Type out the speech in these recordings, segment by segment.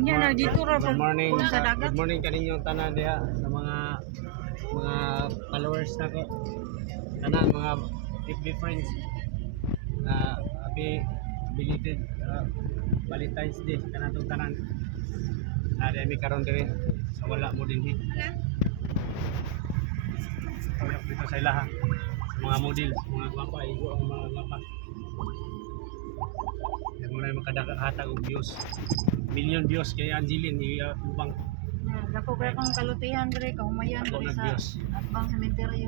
Nya na dito ra Good morning. sa dagat. Good morning kaninyong tanan diha sa mga followers nako. Tanan mga FB friends. Happy belated Valentine's Day kanatong tanan. Dami karon diri sa wala mo dinhi. Oyok dito sa ilaha. Mga model, mga gwapa, igo ang mga gwapa. Yan mo na makadahatag og views. Million views kay Angeline ubang. Dako kaya kong kalutihan diri kahumayan Ako diri sa nag-views. Atbang Cemetery.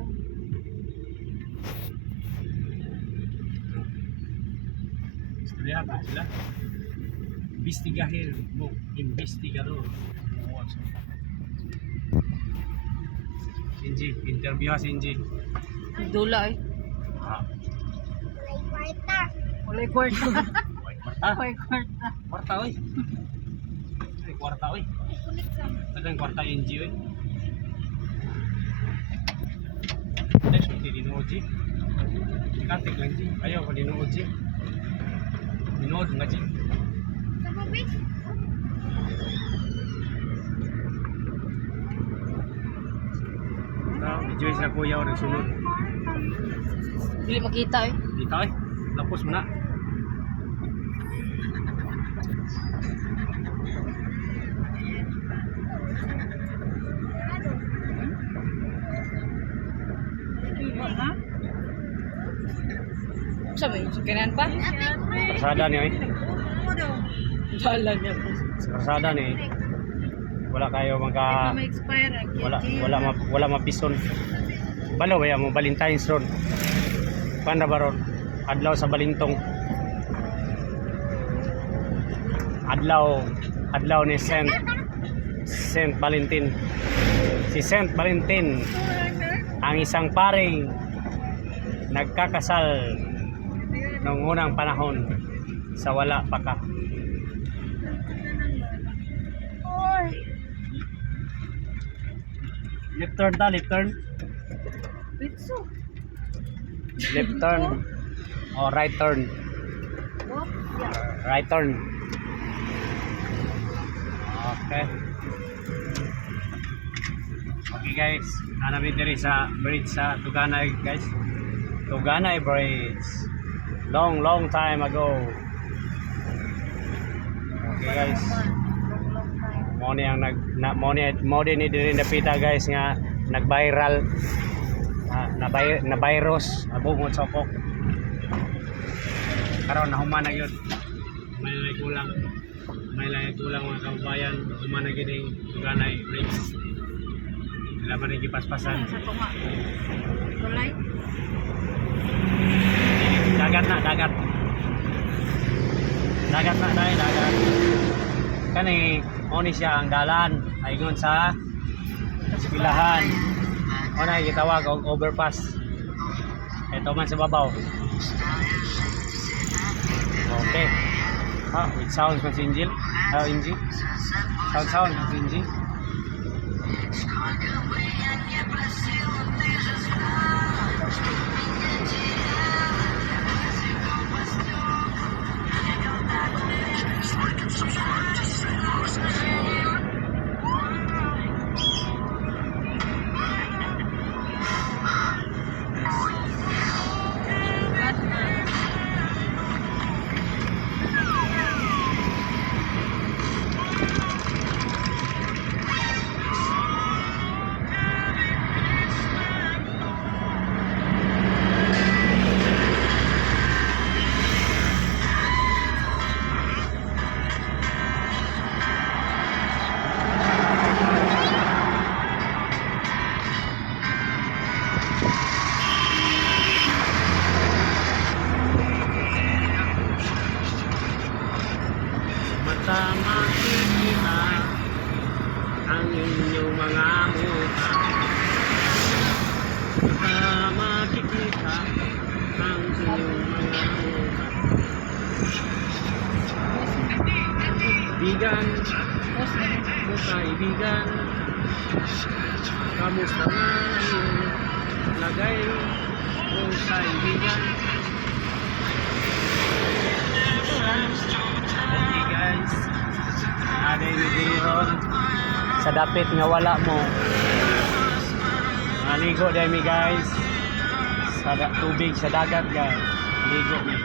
Istorya pa sila. Investigahin mo, investigador. Sinji, interview ha Sinji. Dula eh. Ah, Walay kwarta. kwarta. Walay kwarta. Kwarta oy. Kwarta oy. Kadang kwarta NG oy. Next week dinuod ji. Katik lang ji. Ayaw ko dinuod ji. Dinuod nga ji. Enjoy sa kuya o nagsunod. Dili makita eh. Dito eh. Lapos mo na. Sabi, kanan pa? Karsada niya eh. Jalan niya. Sa karsada niya eh. Wala kayo Ma-expire. wala mapison. Balo ba mo Valentine's Road. Panda ba ron? Adlaw sa Balintong. Adlaw ni Saint Valentin. Si Saint Valentin ang isang paring nagkakasal noong unang panahon sa wala pa ka. Left turn ta, left turn. Pitso. Left turn o right turn. What? Yeah. Right turn. Okay. Okay guys, namin diri sa bridge sa Tuganay guys. Tuganay Bridge. Long time ago. Okay guys. Mo ni ang mo din ni diri napita guys nga nag-viral. Na virus abong sokok. Karon nahuman na gyud. May lay kulang mga kabayan, human na gyud ang Tuganay Bridge. Laban ni gipaspasan. Sa tunga. Tulay. Dagat na. Dagat na dai, dagat. Kani oni siya ang dalan aygon sa Sipilahan. Ona gitawag og overpass. Ito man sa babaw. Okay. With sounds from Injil. Injil. Sound from Injil. Mata makikita ang inyong mga mukha. Mata makikita ang inyong mga mukha. Kaibigan, kaibigan, kamusta na iyong lagay o kaibigan? Okay guys, Naday ni Diron sa dapit nga wala mo. Naligo dahil mi guys sa tubig sa dagat guys. Ligo mi.